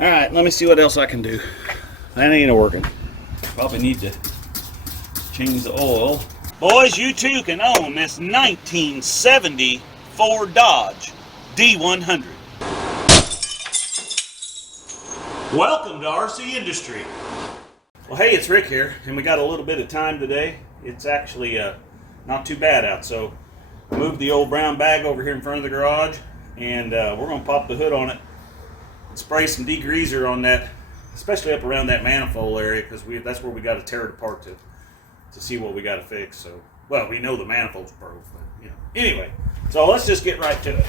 Alright, let me see what else I can do. That ain't working. Probably need to change the oil. Boys, you too can own this 1970 Ford Dodge D100. Welcome to RCindustry. Well, hey, it's Rick here, and we got a little bit of time today. It's actually not too bad out, so I moved the old brown bag over here in front of the garage, and we're going to pop the hood on it and spray some degreaser on that, especially up around that manifold area, because that's where we got to tear it apart to see what we got to fix. So, well, we know the manifold's broke, but anyway, so let's just get right to it.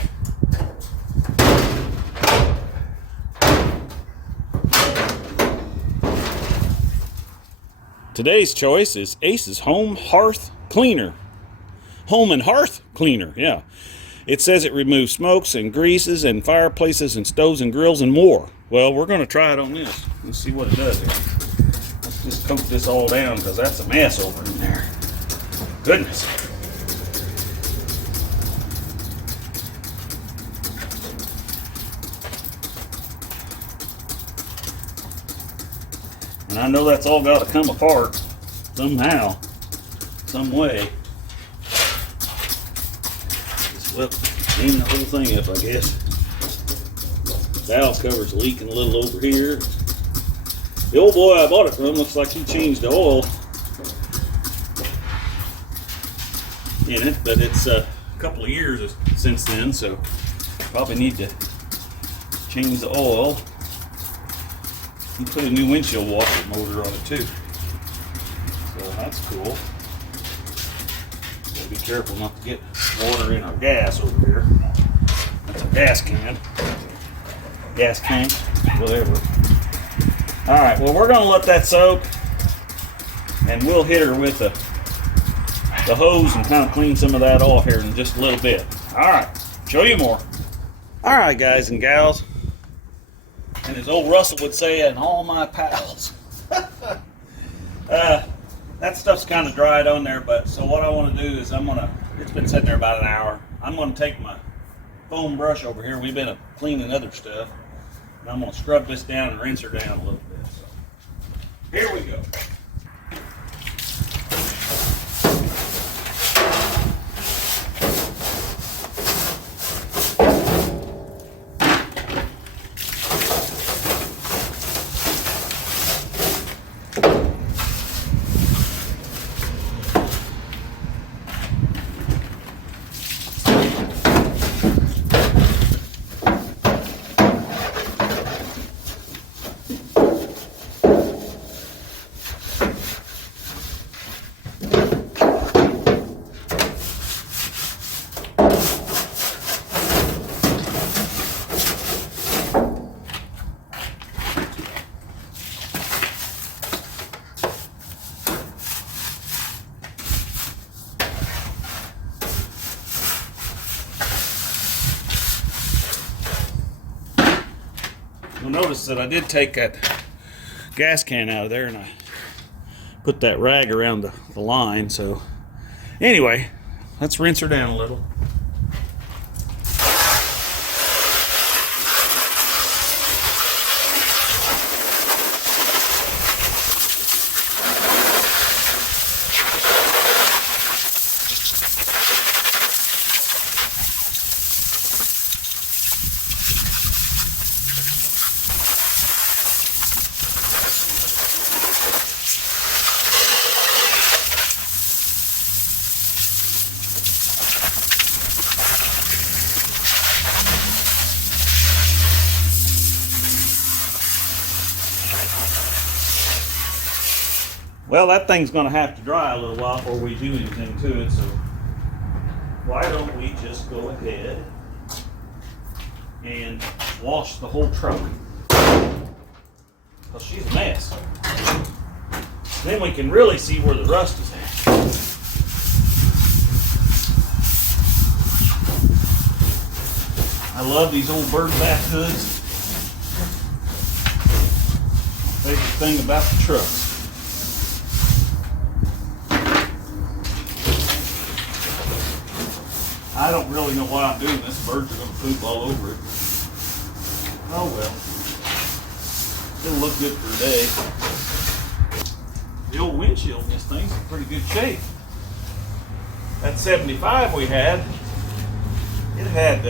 Today's choice is Ace's Home Hearth Cleaner. Home and Hearth Cleaner, yeah. It says it removes smokes and greases and fireplaces and stoves and grills and more. Well, we're going to try it on this. Let's see what it does here. Let's just coat this all down because that's a mess over in there. Goodness. And I know that's all got to come apart somehow, some way. Just clean the whole thing up, I guess. Valve cover's leaking a little over here. The old boy I bought it from looks like he changed the oil in it, but it's a couple of years since then, so probably need to change the oil. He put a new windshield washer motor on it too, so that's cool. Gotta be careful not to get water in our gas over here. That's a gas can, whatever. All right, well, we're gonna let that soak, and we'll hit her with the hose and kind of clean some of that off here in just a little bit. All right, show you more. All right, guys and gals. And as old Russell would say, and all my pals. That stuff's kind of dried on there, but so what I want to do is it's been sitting there about an hour. I'm going to take my foam brush over here. We've been cleaning other stuff. And I'm going to scrub this down and rinse her down a little bit. So here we go. You'll notice that I did take that gas can out of there and I put that rag around the line. So anyway, let's rinse her down a little. Well, that thing's going to have to dry a little while before we do anything to it, so why don't we just go ahead and wash the whole truck? Because she's a mess. Then we can really see where the rust is at. I love these old bird bath hoods. My favorite thing about the trucks. I don't really know why I'm doing this. Birds are going to poop all over it. Oh well. It'll look good for a day. The old windshield in this thing's in pretty good shape. That 75 we had, it had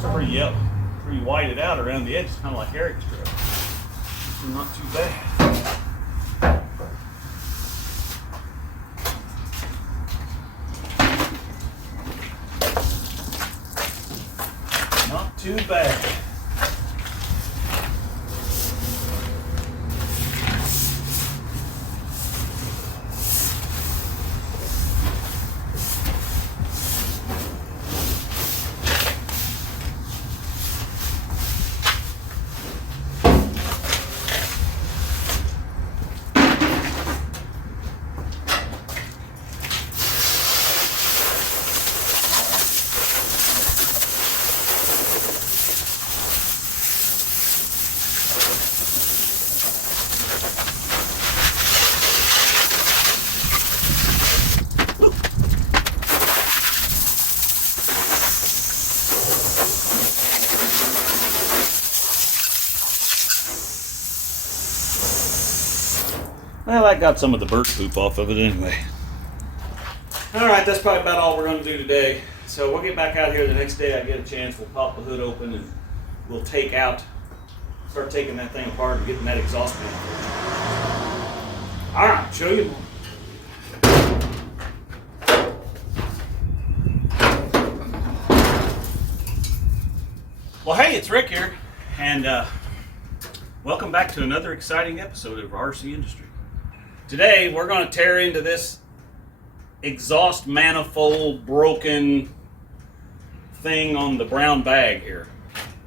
pretty whited out around the edges, kind of like Eric's truck. So not too bad. Not too bad. Well, I got some of the birch poop off of it anyway. Alright, that's probably about all we're going to do today. So we'll get back out here the next day I get a chance. We'll pop the hood open and we'll start taking that thing apart and getting that exhaust fan. Alright, show you more. Well, hey, it's Rick here, and welcome back to another exciting episode of RCindustry. Today, we're going to tear into this exhaust manifold broken thing on the brown bag here.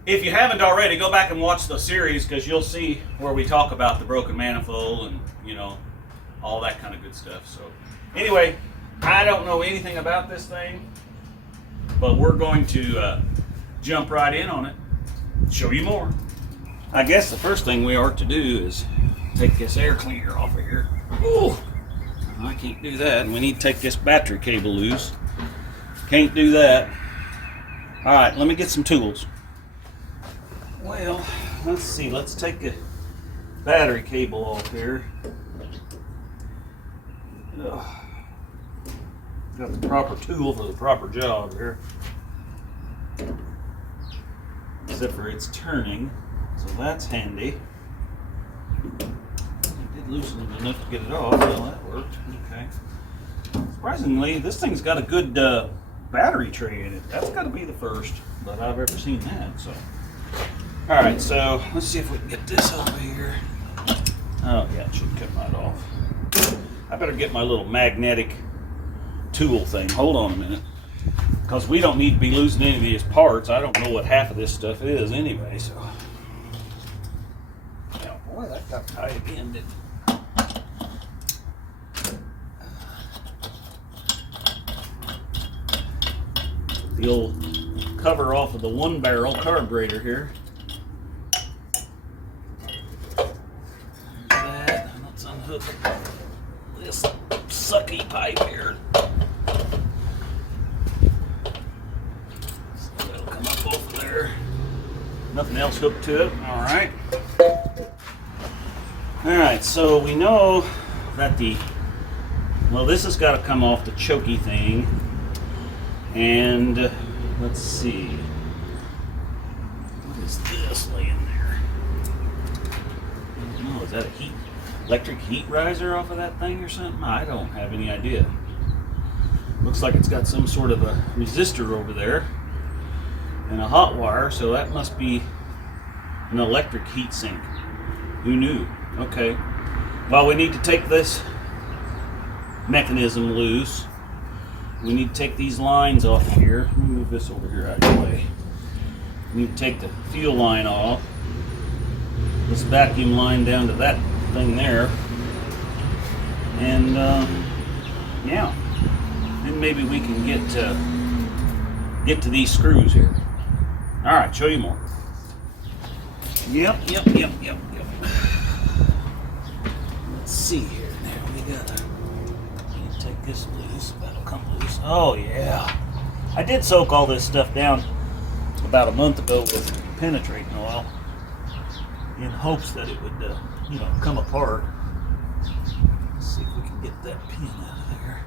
If you haven't already, go back and watch the series because you'll see where we talk about the broken manifold and, you know, all that kind of good stuff. So, anyway, I don't know anything about this thing, but we're going to jump right in on it, show you more. I guess the first thing we are to do is take this air cleaner off of here. Ooh, I can't do that. We need to take this battery cable loose. Can't do that. All right, let me get some tools. Well, let's see. Let's take the battery cable off here. Ugh. Got the proper tool for the proper job here. Except for it's turning, so that's handy. I did loosen it enough to get it off, well that worked, okay. Surprisingly, this thing's got a good battery tray in it. That's got to be the first that I've ever seen that, so. Alright, so let's see if we can get this over here. Oh yeah, it should come right off. I better get my little magnetic tool thing. Hold on a minute. Because we don't need to be losing any of these parts. I don't know what half of this stuff is anyway, so. Oh boy, that got tight again, didn't it? The old cover off of the one barrel carburetor here. That. Let's unhook this sucky pipe here. Nothing else hooked to it. Alright. Alright, so we know that this has got to come off the chokey thing. And let's see. What is this laying there? I don't know, is that a electric heat riser off of that thing or something? I don't have any idea. Looks like it's got some sort of a resistor over there. And a hot wire, so that must be an electric heat sink. Who knew? Okay. Well, we need to take this mechanism loose. We need to take these lines off of here. Let me move this over here out of the way. We need to take the fuel line off. This vacuum line down to that thing there. And, yeah. Then maybe we can get to these screws here. Alright, show you more. Yep. Let's see here now. We gotta take this loose. That'll come Oh yeah. I did soak all this stuff down about a month ago with penetrating oil in hopes that it would, you know, come apart. Let's see if we can get that pin out of there.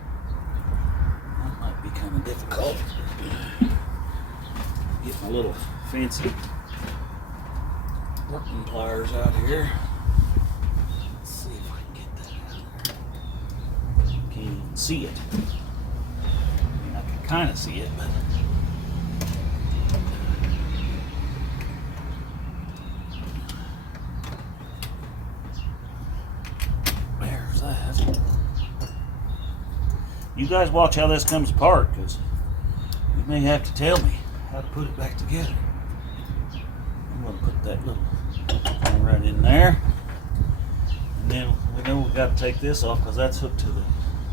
That might be kind of difficult. Get my little fancy working pliers out here. Let's see if I can get that out of there. Can't even see it. I mean, I can kind of see it, but there's that. You guys watch how this comes apart, because you may have to tell me how to put it back together. I'm going to put that little thing right in there. And then we know we've got to take this off because that's hooked to the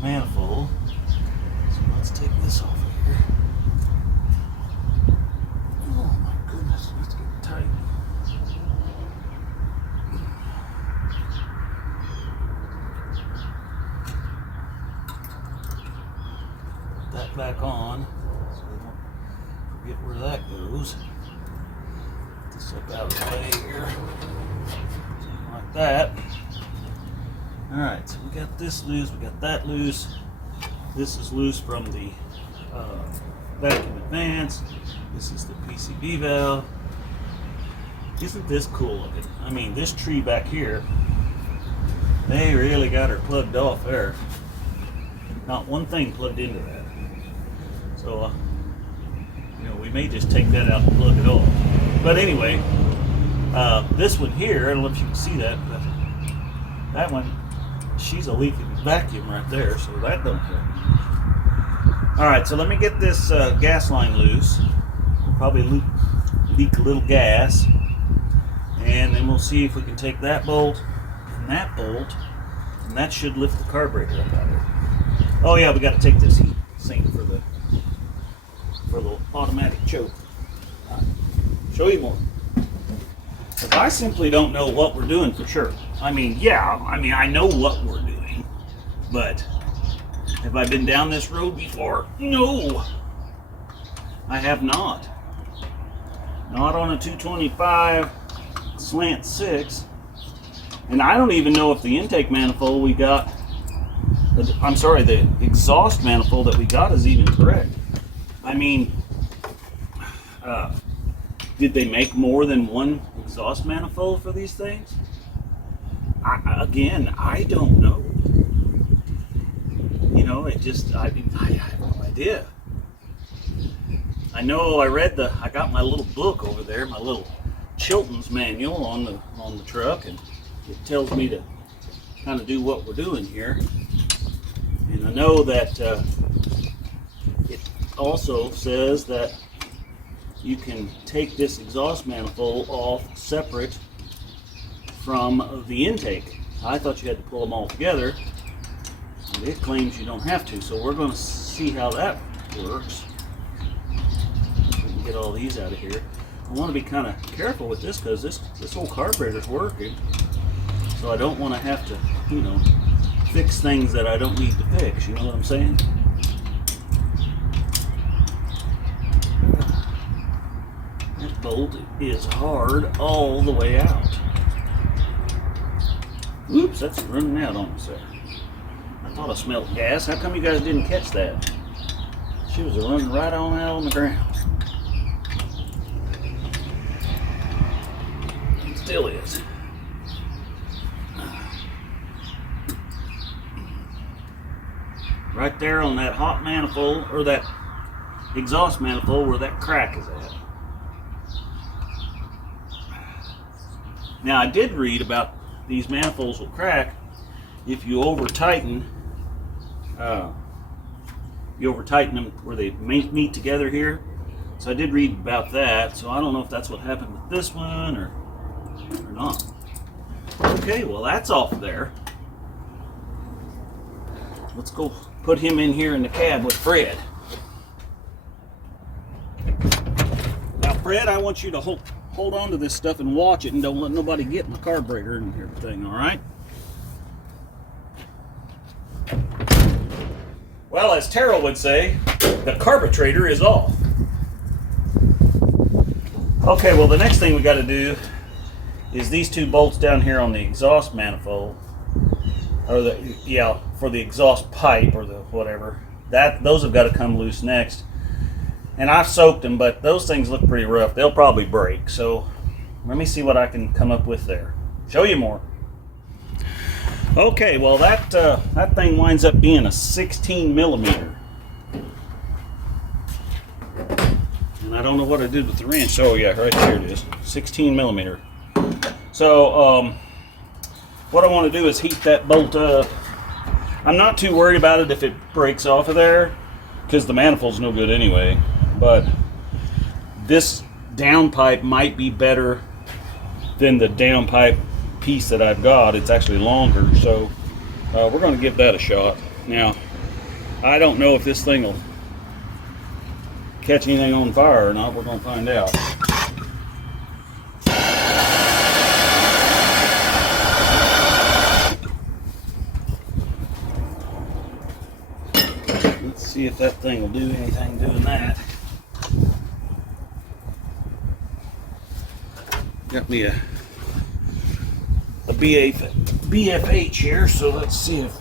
manifold. So let's take this off of here. Oh my goodness, let's get it tight. Put that back on so we don't forget where that goes. Get this up out of the way here. Something like that. Alright, so we got this loose, we got that loose. This is loose from the vacuum advance. This is the PCV valve. Isn't this cool looking? I mean, this tree back here, they really got her plugged off there. Not one thing plugged into that. So, you know, we may just take that out and plug it off. But anyway, this one here, I don't know if you can see that, but that one, she's a leaking vacuum right there, so that don't help. Alright, so let me get this gas line loose. We'll probably leak a little gas. And then we'll see if we can take that bolt and that bolt, and that should lift the carburetor up out of it. Oh yeah, we got to take this heat sink for the automatic choke. Show you more. Because I simply don't know what we're doing for sure. I mean, yeah, I know what we're doing, but have I been down this road before? No, I have not. Not on a 225 slant 6. And I don't even know if the intake manifold we got, I'm sorry, the exhaust manifold that we got is even correct. I mean, did they make more than one exhaust manifold for these things? Again, I don't know. You know, I have no idea. I know I got my little book over there, my little Chilton's manual on the truck, and it tells me to kind of do what we're doing here. And I know that it also says that you can take this exhaust manifold off separate from the intake. I thought you had to pull them all together, and it claims you don't have to. So we're going to see how that works. We can get all these out of here. I want to be kind of careful with this because this whole carburetor's working. So I don't want to have to, you know, fix things that I don't need to fix. You know what I'm saying? That bolt is hard all the way out. Oops, that's running out on us there. I thought I smelled gas. How come you guys didn't catch that? She was running right on out on the ground. It still is. Right there on that hot manifold, or that exhaust manifold where that crack is at. Now I did read about these manifolds will crack if you over tighten them where they meet together here. So I did read about that, so I don't know if that's what happened with this one or not. Okay, well that's off there. Let's go put him in here in the cab with Fred. Now Fred, I want you to hold on to this stuff and watch it, and don't let nobody get my carburetor and everything, all right? Well, as Terrell would say, the carburetor is off. Okay, well the next thing we got to do is these two bolts down here on the exhaust manifold, or for the exhaust pipe or the whatever. Those have got to come loose next. And I've soaked them, but those things look pretty rough. They'll probably break. So let me see what I can come up with there. Show you more. Okay, well that thing winds up being a 16 millimeter. And I don't know what I did with the wrench. Oh yeah, right there it is. 16 millimeter. So what I want to do is heat that bolt up. I'm not too worried about it if it breaks off of there, because the manifold's no good anyway. But this downpipe might be better than the downpipe piece that I've got. It's actually longer, so we're going to give that a shot. Now, I don't know if this thing will catch anything on fire or not. We're going to find out. Let's see if that thing will do anything doing that. Got me a BFH here, so let's see if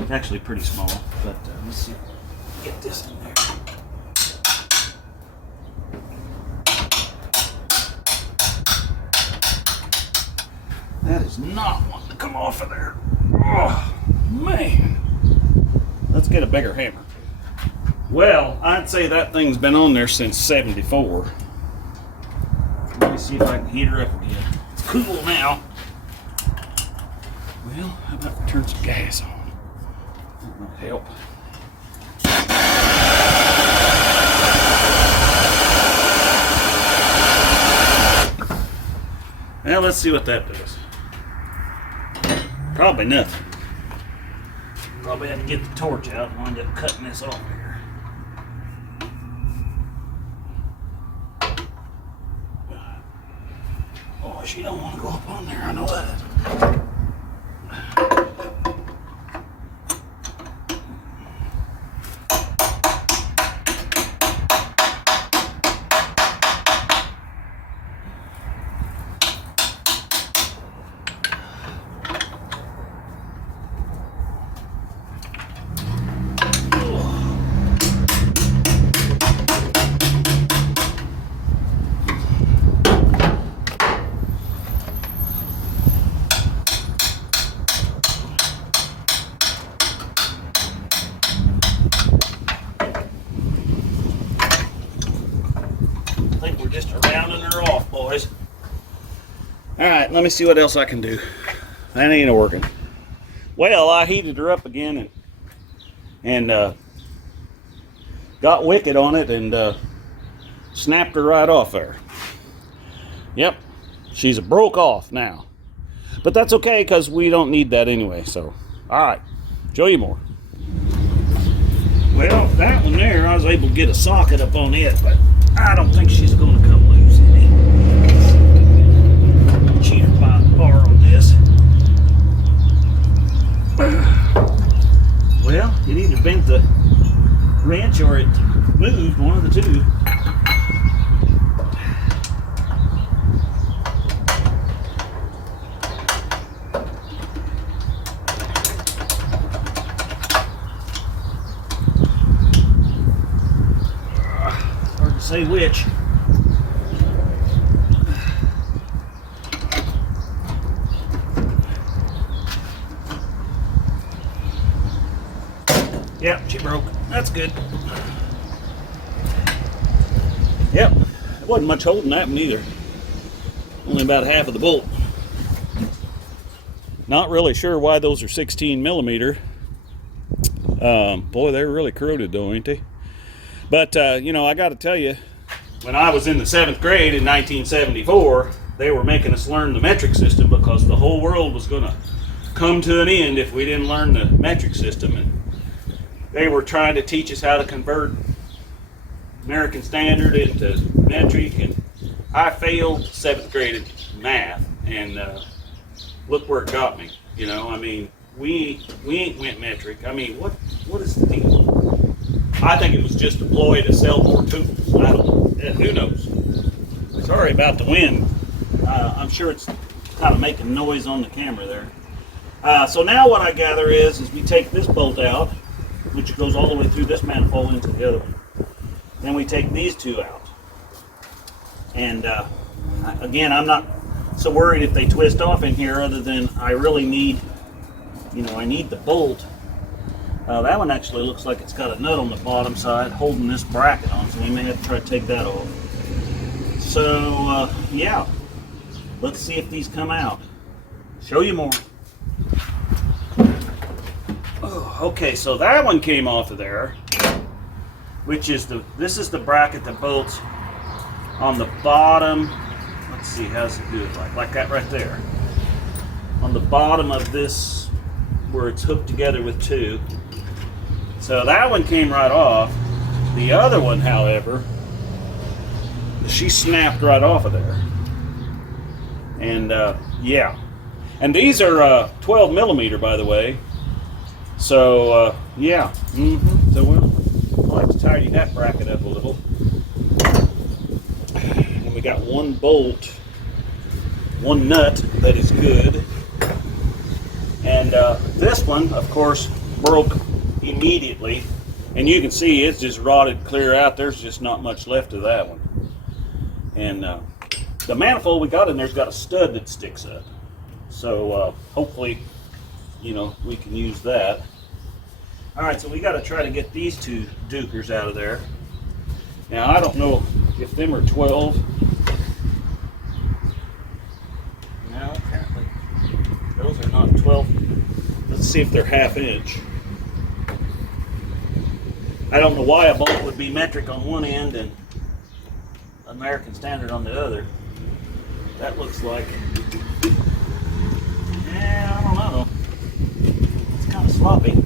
it's actually pretty small, but let's see, get this in there. That is not wanting to come off of there. Oh man, let's get a bigger hammer. Well, I'd say that thing's been on there since '74. Let me see if I can heat her up again. It's cool now. Well, how about we turn some gas on? That might help. Well, let's see what that does. Probably nothing. Probably have to get the torch out and wind up cutting this off here. She don't want to go up on there, I know that. Just rounding her off, boys. Alright, let me see what else I can do. That ain't working. Well, I heated her up again and got wicked on it and snapped her right off there. Yep, she's broke off now. But that's okay, because we don't need that anyway. So, alright, show you more. Well, that one there, I was able to get a socket up on it, but I don't think she's going to come loose any. Cheater bar on this. Well, it either bent the wrench or it moved, one of the two. Say which. Yep, she broke. That's good. Yep, there wasn't much holding that one either. Only about half of the bolt. Not really sure why those are 16 millimeter. Boy, they're really corroded though, ain't they? But, you know, I got to tell you, when I was in the 7th grade in 1974, they were making us learn the metric system because the whole world was going to come to an end if we didn't learn the metric system. And they were trying to teach us how to convert American Standard into metric. And I failed 7th grade in math. And look where it got me. You know, I mean, we ain't went metric. I mean, what is the deal? I think it was just a ploy to sell more tools. I don't know. Who knows? Sorry about the wind. I'm sure it's kind of making noise on the camera there. So now what I gather is we take this bolt out, which goes all the way through this manifold into the other one. Then we take these two out. And again, I'm not so worried if they twist off in here, other than I really need, I need the bolt. That one actually looks like it's got a nut on the bottom side holding this bracket on, so we may have to try to take that off. So, yeah, let's see if these come out. Show you more. Oh, okay, so that one came off of there, which is this is the bracket that bolts on the bottom. Let's see, how does it do it? Like that right there. On the bottom of this, where it's hooked together with two. So that one came right off. The other one, however, she snapped right off of there. And yeah. And these are 12 millimeter, by the way. So yeah. So we'll have to tidy that bracket up a little. And we got one bolt, one nut that is good. And this one, of course, broke immediately, and you can see it's just rotted clear out. There's just not much left of that one. And the manifold we got in there's got a stud that sticks up, so hopefully we can use that. Alright, so we got to try to get these two dukers out of there. Now I don't know if them are 12. No, apparently those are not 12. Let's see if they're 1/2 inch. I don't know why a bolt would be metric on one end and American Standard on the other. That looks like, I don't know. It's kind of sloppy.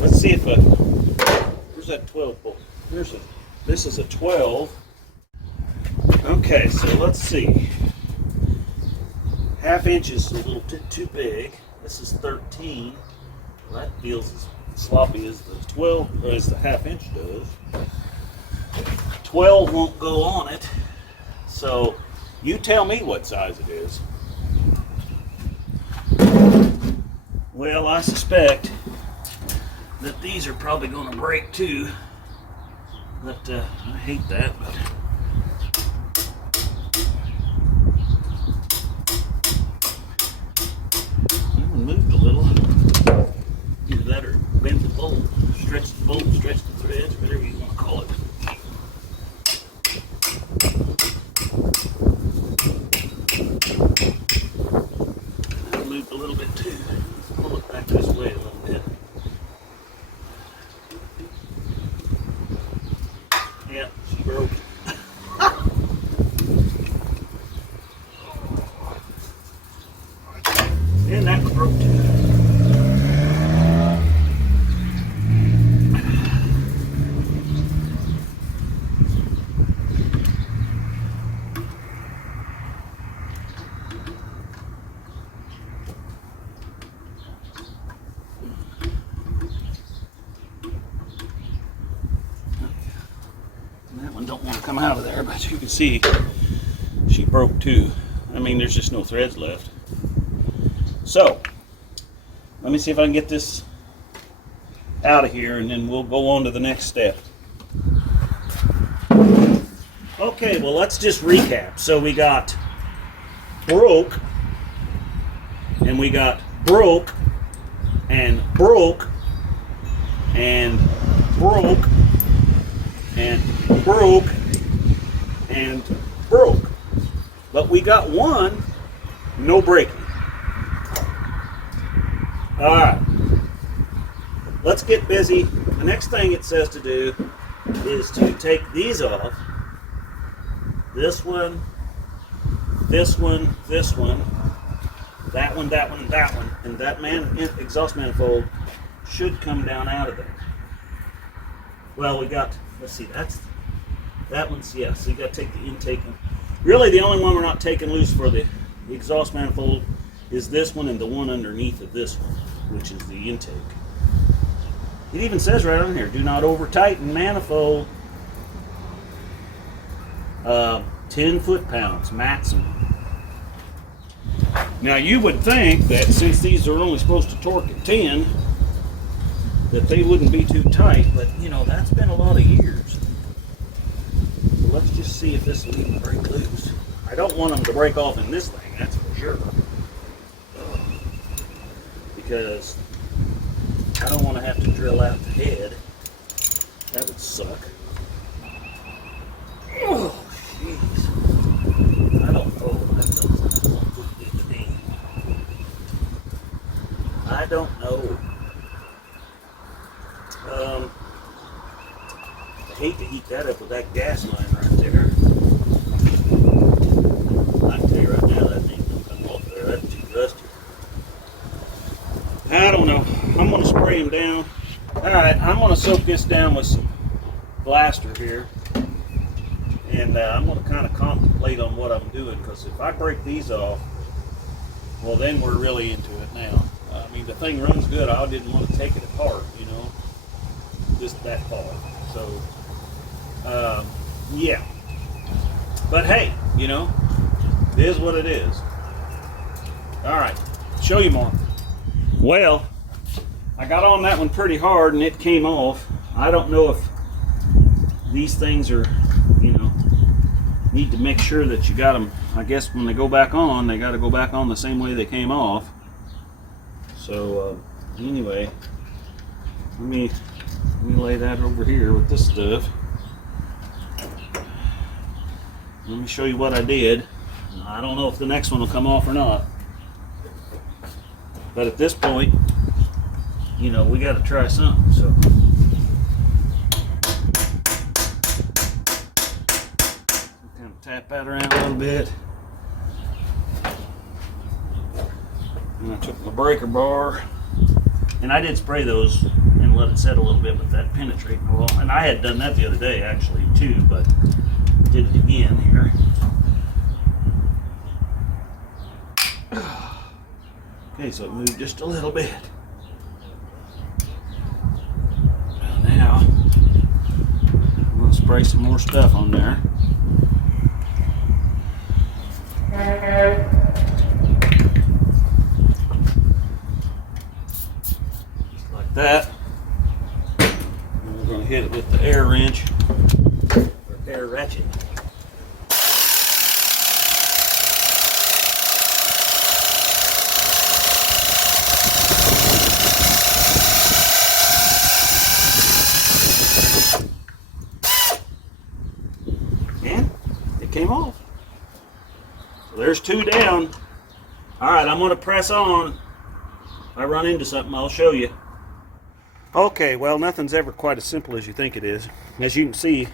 Let's see if where's that 12 bolt? This is a 12. Okay, so let's see. 1/2 inch is a little bit too big. This is 13. Well, that feels as sloppy as the 12, or as the 1/2 inch does. 12 won't go on it, so you tell me what size it is. Well, I suspect that these are probably going to break too, but I hate that. But moved a little. Either that or bend the bolt, stretch the bolt, stretch the threads, whatever you want to call it. That moved a little bit too. Pull it back this way a little bit. Yeah, she broke. And that one broke too. That one don't want to come out of there, but you can see she broke too. I mean, there's just no threads left. So, let me see if I can get this out of here, and then we'll go on to the next step. Okay, well, let's just recap. So we got broke, and we got broke, and broke, and broke, and broke, and broke. But we got one, no breaking. Alright, let's get busy. The next thing it says to do is to take these off. This one, this one, this one, that one, that one, that one, and that exhaust manifold should come down out of there. Well, we got, let's see, that one's, yeah, so you got to take the intake. Really, the only one we're not taking loose for the exhaust manifold is this one and the one underneath of this one, which is the intake. It even says right on here, do not over tighten manifold. 10 foot-pounds maximum. Now you would think that since these are only supposed to torque at 10, that they wouldn't be too tight, but you know, that's been a lot of years. So let's just see if this will even break loose. I don't want them to break off in this thing, that's for sure. Because I don't want to have to drill out the head. That would suck. Oh, jeez. I don't know. That doesn't look good to me. I don't know. I hate to heat that up with that gas line right there. I can tell you right now, that thing's going to come off there. That's too rusty. I don't know. I'm going to spray them down. Alright, I'm going to soak this down with some blaster here. And I'm going to kind of contemplate on what I'm doing, because if I break these off, well, then we're really into it now. I mean, the thing runs good. I didn't want to take it apart, you know, just that far. So, yeah. But hey, you know, it is what it is. Alright, show you more. Well, I got on that one pretty hard and it came off. I don't know if these things are, you know, need to make sure that you got them. I guess when they go back on, they got to go back on the same way they came off. So anyway, let me lay that over here with this stuff. Let me show you what I did. I don't know if the next one will come off or not, but at this point, you know, we got to try something. So kind of tap that around a little bit. And I took my breaker bar, and I did spray those and let it set a little bit with that penetrating oil. And I had done that the other day actually too, but did it again here. Okay, so it moved just a little bit. Now I'm going to spray some more stuff on there. Just like that. And we're going to hit it with the air wrench, or air ratchet. Came off. So there's two down. Alright, I'm going to press on. If I run into something, I'll show you. Okay, well, nothing's ever quite as simple as you think it is. As you can see,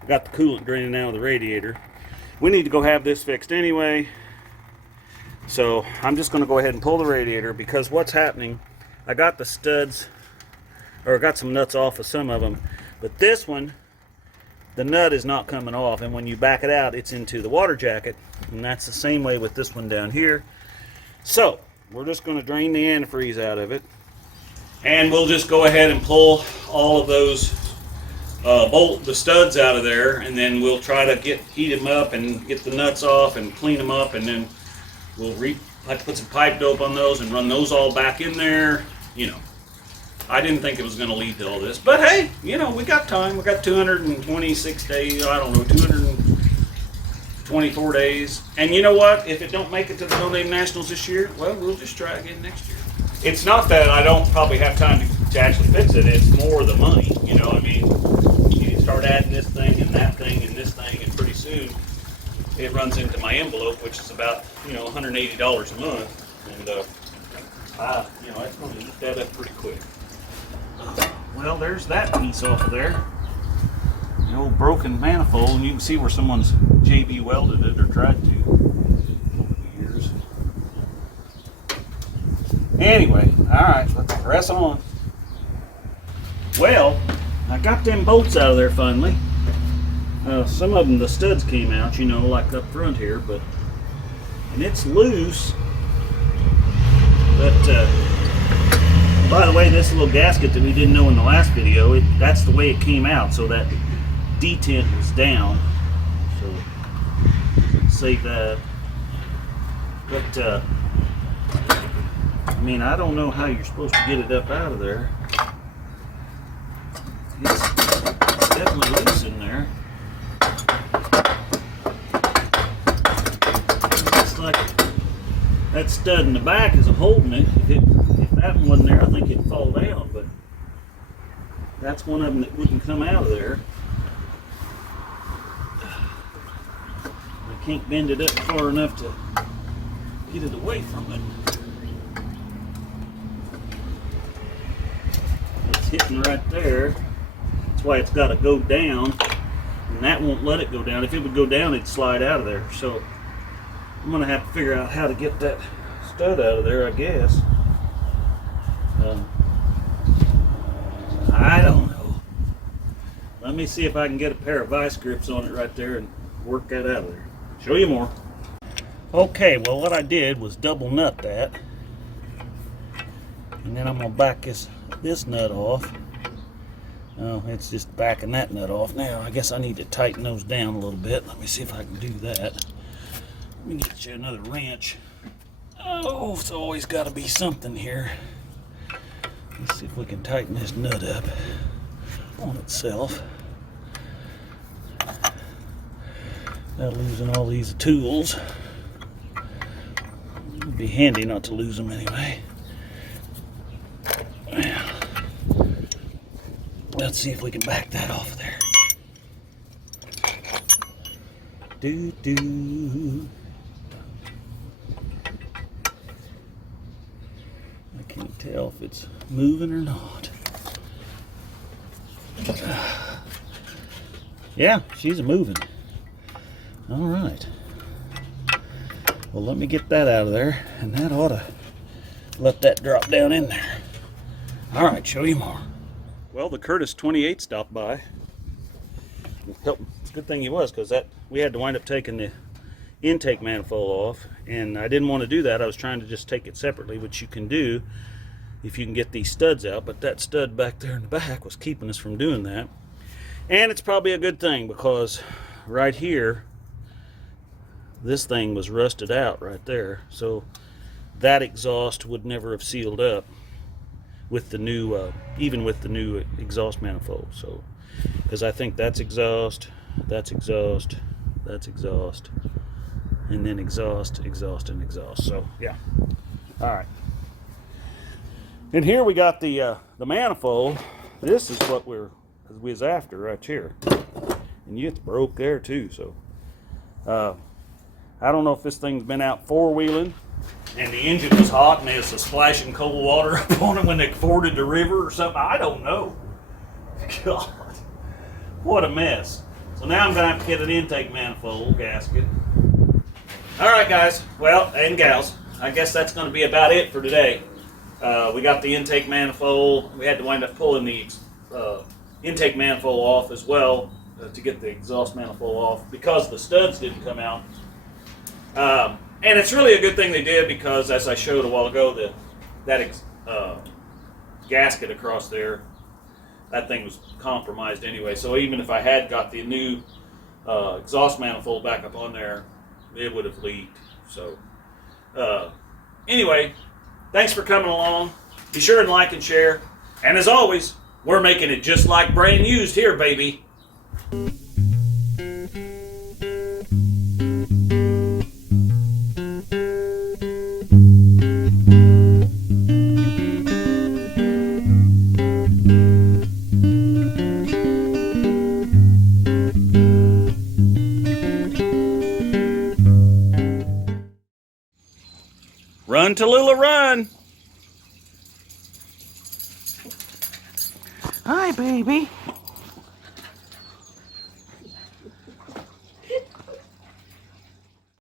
I got the coolant draining out of the radiator. We need to go have this fixed anyway. So I'm just going to go ahead and pull the radiator, because what's happening, I got the studs, or I got some nuts off of some of them, but this one, the nut is not coming off, and when you back it out, it's into the water jacket, and that's the same way with this one down here. So we're just going to drain the antifreeze out of it, and we'll just go ahead and pull all of those the studs out of there, and then we'll try to heat them up and get the nuts off and clean them up, and then we'll like put some pipe dope on those and run those all back in there. You know, I didn't think it was going to lead to all this, but hey, you know, we got time. We got 226 days. I don't know, 224 days. And you know what? If it don't make it to the No Name Nationals this year, well, we'll just try again next year. It's not that I don't probably have time to actually fix it. It's more the money. You know, I mean, you start adding this thing and that thing and this thing, and pretty soon it runs into my envelope, which is about, you know, $180 a month. And you know, it's going to eat that up pretty quick. Well, there's that piece off of there. The old broken manifold, and you can see where someone's JB welded it or tried to over the years. Anyway, alright, let's press on. Well, I got them bolts out of there finally. Some of them, the studs came out, you know, like up front here, and it's loose. But by the way, this little gasket that we didn't know in the last video, that's the way it came out, so that detent was down. So save that. But I mean, I don't know how you're supposed to get it up out of there. It's definitely loose in there. It's like that stud in the back is holding it. If that one wasn't there, I think it'd fall down. But that's one of them that wouldn't come out of there. I can't bend it up far enough to get it away from it. It's hitting right there. That's why it's got to go down, and that won't let it go down. If it would go down, it'd slide out of there. So I'm gonna have to figure out how to get that stud out of there, I guess. I don't know. Let me see if I can get a pair of vice grips on it right there and work that out of there. Show you more. Okay, well, what I did was double nut that, and then I'm gonna back this nut off. Oh, it's just backing that nut off now. I guess I need to tighten those down a little bit. Let me see if I can do that. Let me get you another wrench. Oh, it's always got to be something here. Let's see if we can tighten this nut up on itself. Without losing all these tools. It'd be handy not to lose them anyway. Let's see if we can back that off there. I can't tell if it's moving or not. Yeah, she's moving. All right. Well, let me get that out of there, and that ought to let that drop down in there. All right, show you more. Well, the Curtis 28 stopped by. It's a good thing he was, because we had to wind up taking the intake manifold off, and I didn't want to do that. I was trying to just take it separately, which you can do if you can get these studs out, but that stud back there in the back was keeping us from doing that. And it's probably a good thing, because right here, this thing was rusted out right there, so that exhaust would never have sealed up with the new, even with the new exhaust manifold. So, because I think that's exhaust, that's exhaust, that's exhaust, and then exhaust, exhaust, and exhaust. So yeah, all right. And here we got the manifold. This is what we was after right here, and it's broke there too. So I don't know if this thing's been out four-wheeling and the engine was hot and there's a splashing cold water up on it when they forded the river or something. I don't know. God, what a mess. So now I'm gonna have to get an intake manifold gasket. All right, guys, well, and gals, I guess that's gonna be about it for today. We got the intake manifold. We had to wind up pulling the intake manifold off as well to get the exhaust manifold off because the studs didn't come out. And it's really a good thing they did, because as I showed a while ago, that gasket across there, that thing was compromised anyway. So even if I had got the new exhaust manifold back up on there, it would have leaked. So anyway, thanks for coming along. Be sure and like and share. And as always, we're making it just like brand used here, baby. Run, Tallulah, run! Hi, baby.